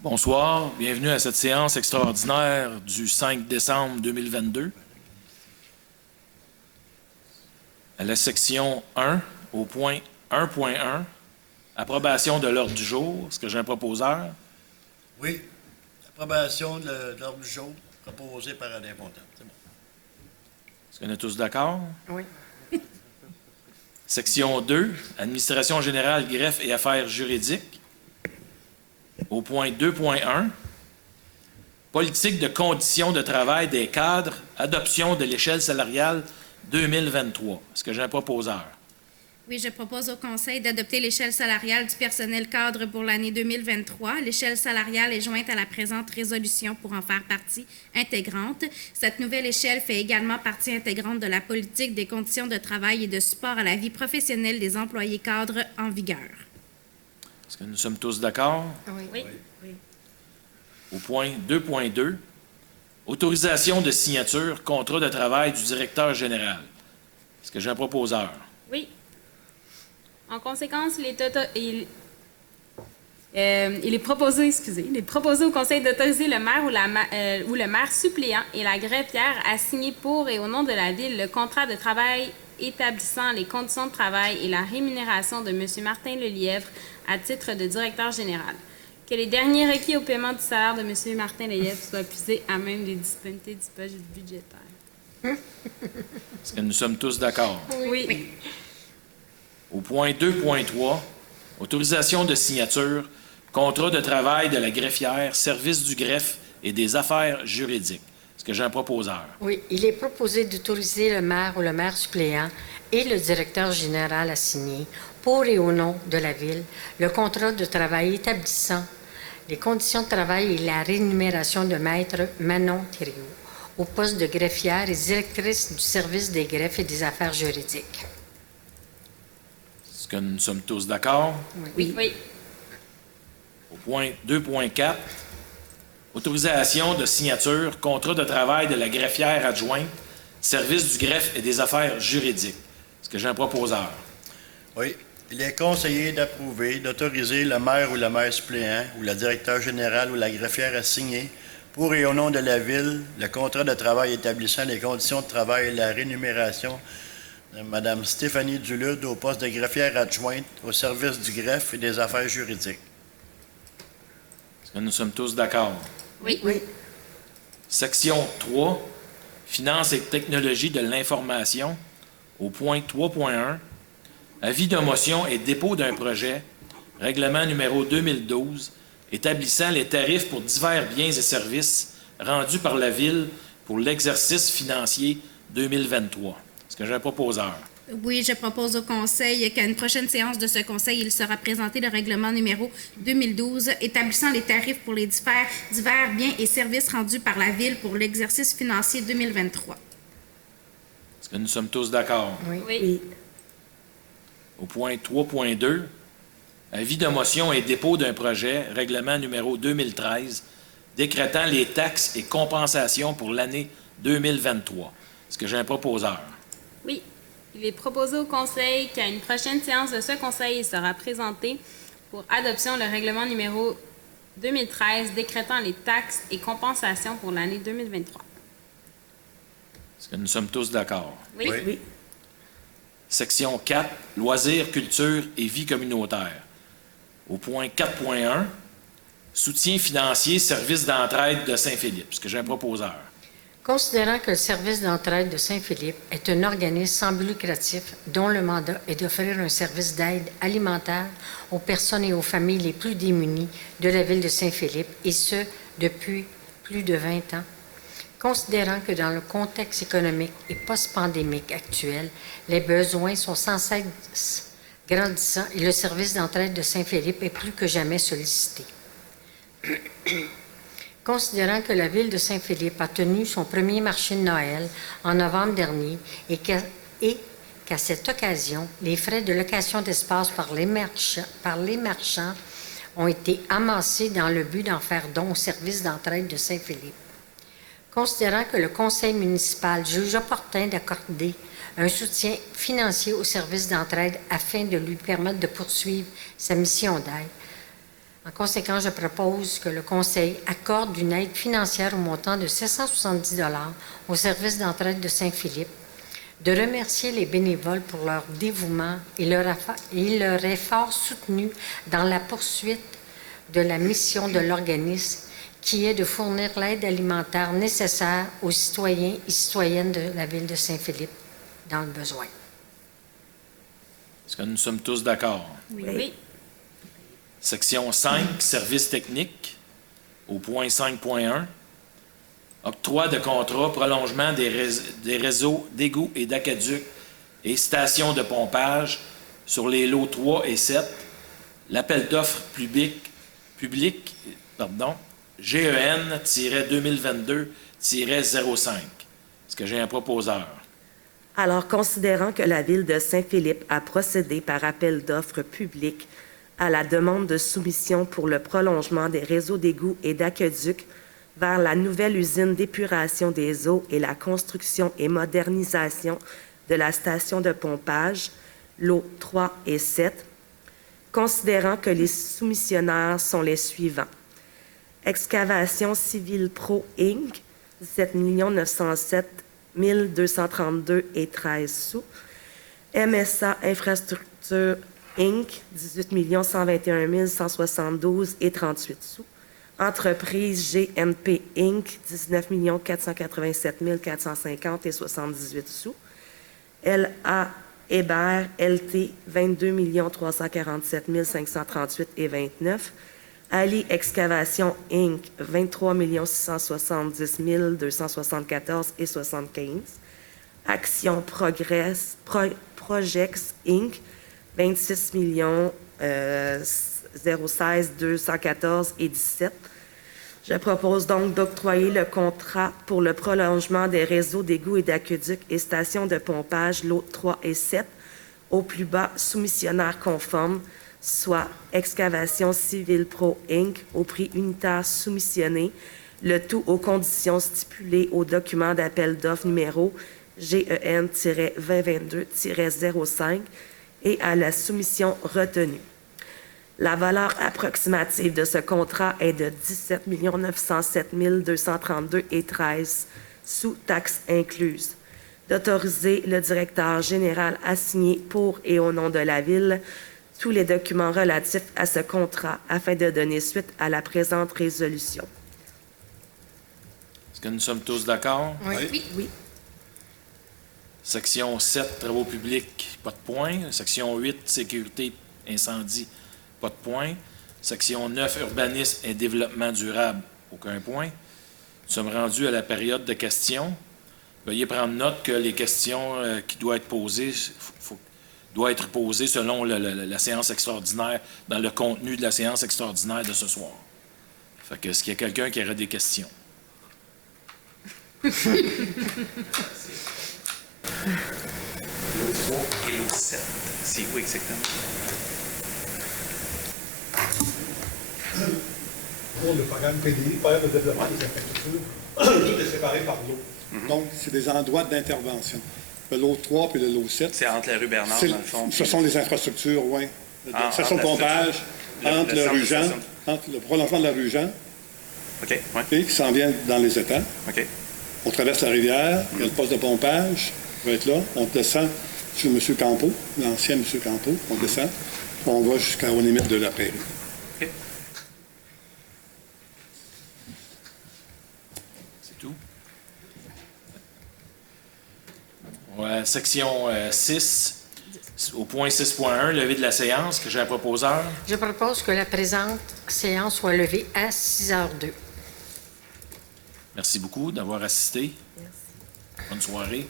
Bonsoir, bienvenue à cette séance extraordinaire du 5 décembre 2022. À la section 1, au point 1.1, approbation de l'ordre du jour. Est-ce que j'ai un proposeur? Oui. Approbation de l'ordre du jour proposé par Alain Fontaine. C'est bon. Est-ce qu'on est tous d'accord? Oui. Section 2, administration générale, greffe et affaires juridiques. Au point 2.1, politique de conditions de travail des cadres, adoption de l'échelle salariale 2023. Est-ce que j'ai un proposeur? Oui, je propose au Conseil d'adopter l'échelle salariale du personnel cadre pour l'année 2023. L'échelle salariale est jointe à la présente résolution pour en faire partie intégrante. Cette nouvelle échelle fait également partie intégrante de la politique des conditions de travail et de support à la vie professionnelle des employés cadres en vigueur. Est-ce que nous sommes tous d'accord? Oui. Au point 2.2, autorisation de signature, contrat de travail du directeur général. Est-ce que j'ai un proposeur? Oui. En conséquence, il est proposé au Conseil d'autoriser le maire ou le maire suppléant et la greffière à signer pour et au nom de la Ville le contrat de travail établissant les conditions de travail et la rémunération de M. Martin Lelièvre à titre de directeur général. Que les derniers requis au paiement du salaire de M. Martin Lelièvre soient puisés à même des disponibilités du budget budgétaire. Est-ce que nous sommes tous d'accord? Oui. Au point 2.3, autorisation de signature, contrat de travail de la greffière, service du greffe et des affaires juridiques. Est-ce que j'ai un proposeur? Oui, il est proposé d'autoriser le maire ou le maire suppléant et le directeur général à signer, pour et au nom de la Ville, le contrat de travail établissant les conditions de travail et la rémunération de maître Manon Thériault au poste de greffière et directrice du service des greffes et des affaires juridiques. Est-ce que nous sommes tous d'accord? Oui. Au point 2.4, autorisation de signature, contrat de travail de la greffière adjointe, service du greffe et des affaires juridiques. Est-ce que j'ai un proposeur? Oui. Il est conseillé d'approuver, d'autoriser le maire ou le maire suppléant ou le directeur général ou la greffière à signer, pour et au nom de la Ville, le contrat de travail établissant les conditions de travail et la rémunération de Mme Stéphanie Dulude au poste de greffière adjointe au service du greffe et des affaires juridiques. Est-ce que nous sommes tous d'accord? Oui. Section 3, finances et technologies de l'information. Au point 3.1, avis de motion et dépôt d'un projet, règlement numéro 2012, établissant les tarifs pour divers biens et services rendus par la Ville pour l'exercice financier 2023. Est-ce que j'ai un proposeur? Oui, je propose au Conseil qu'à une prochaine séance de ce Conseil, il sera présenté le règlement numéro 2012 établissant les tarifs pour les divers biens et services rendus par la Ville pour l'exercice financier 2023. Est-ce que nous sommes tous d'accord? Oui. Au point 3.2, avis de motion et dépôt d'un projet, règlement numéro 2013, décrétant les taxes et compensations pour l'année 2023. Est-ce que j'ai un proposeur? Oui. Il est proposé au Conseil qu'à une prochaine séance de ce Conseil, il sera présenté pour adoption le règlement numéro 2013 décrétant les taxes et compensations pour l'année 2023. Est-ce que nous sommes tous d'accord? Oui. Section 4, loisirs, culture et vie communautaire. Au point 4.1, soutien financier, service d'entraide de Saint-Philippe. Est-ce que j'ai un proposeur? Considérant que le service d'entraide de Saint-Philippe est un organisme sans but lucratif dont le mandat est d'offrir un service d'aide alimentaire aux personnes et aux familles les plus démunies de la ville de Saint-Philippe, et ce, depuis plus de 20 ans. Considérant que dans le contexte économique et post-pandémique actuel, les besoins sont sans cesse grandissants et le service d'entraide de Saint-Philippe est plus que jamais sollicité. Considérant que la ville de Saint-Philippe a tenu son premier marché de Noël en novembre dernier et qu'à cette occasion, les frais de location d'espace par les marchands ont été amassés dans le but d'en faire don au service d'entraide de Saint-Philippe. Considérant que le conseil municipal juge opportun d'accorder un soutien financier au service d'entraide afin de lui permettre de poursuivre sa mission d'aide, En conséquence, je propose que le Conseil accorde une aide financière au montant de 770 $ au service d'entraide de Saint-Philippe, de remercier les bénévoles pour leur dévouement et leur effort soutenu dans la poursuite de la mission de l'organisme, qui est de fournir l'aide alimentaire nécessaire aux citoyens et citoyennes de la ville de Saint-Philippe dans le besoin. Est-ce que nous sommes tous d'accord? Oui. Section 5, services techniques, au point 5.1. Octroi de contrat, prolongement des réseaux d'égouts et d'aqueducs et stations de pompage sur les lots 3 et 7. L'appel d'offres public GEN-2022-05. Est-ce que j'ai un proposeur? Alors, considérant que la Ville de Saint-Philippe a procédé par appel d'offres public à la demande de soumission pour le prolongement des réseaux d'égouts et d'aqueducs vers la nouvelle usine d'épuration des eaux et la construction et modernisation de la station de pompage, lots 3 et 7, considérant que les soumissionnaires sont les suivants. Excavation Civile Pro Inc., 17 907 232 et 13 sous. MSA Infrastructure Inc., 18 121 172 et 38 sous. Entreprise GNP Inc., 19 487 450 et 78 sous. LA Hébert LT, 22 347 538 et 29. Ali Excavation Inc., 23 670 274 et 75. Action Projex Inc., 26 016 214 et 17. Je propose donc d'octroyer le contrat pour le prolongement des réseaux d'égouts et d'aqueducs et stations de pompage lots 3 et 7 au plus bas soumissionnaire conforme, soit Excavation Civile Pro Inc. au prix unitaire soumissionné, le tout aux conditions stipulées au document d'appel d'offres numéro GEN-2022-05 et à la soumission retenue. La valeur approximative de ce contrat est de 17 907 232 et 13 sous taxes incluses. D'autoriser le directeur général à signer pour et au nom de la Ville tous les documents relatifs à ce contrat afin de donner suite à la présente résolution. Est-ce que nous sommes tous d'accord? Oui. Section 7, travaux publics, pas de point. Section 8, sécurité, incendie, pas de point. Section 9, urbanisme et développement durable, aucun point. Nous sommes rendus à la période de questions. Veuillez prendre note que les questions qui doivent être posées doivent être posées selon la séance extraordinaire, dans le contenu de la séance extraordinaire de ce soir. Fait que, est-ce qu'il y a quelqu'un qui aurait des questions? L'eau 3 et l'eau 7. C'est où exactement? Pour le programme PDI, programme de développement des infrastructures, tout est séparé par l'eau. Donc, c'est des endroits d'intervention. Le lot 3 puis le lot 7. C'est entre la rue Bernard, dans le fond. Ce sont des infrastructures, oui. La station de pompage, entre le rue Jean, entre le prolongement de la rue Jean, OK, oui. et qui s'en vient dans les étangs. OK. On traverse la rivière, il y a le poste de pompage, va être là. On descend sur M. Campeau, l'ancien M. Campeau. On descend, on va jusqu'aux limites de la prairie. OK. C'est tout? Ouais, section 6, au point 6.1, levée de la séance, que j'ai un proposeur. Je propose que la présente séance soit levée à 6h02. Merci beaucoup d'avoir assisté. Merci. Bonne soirée.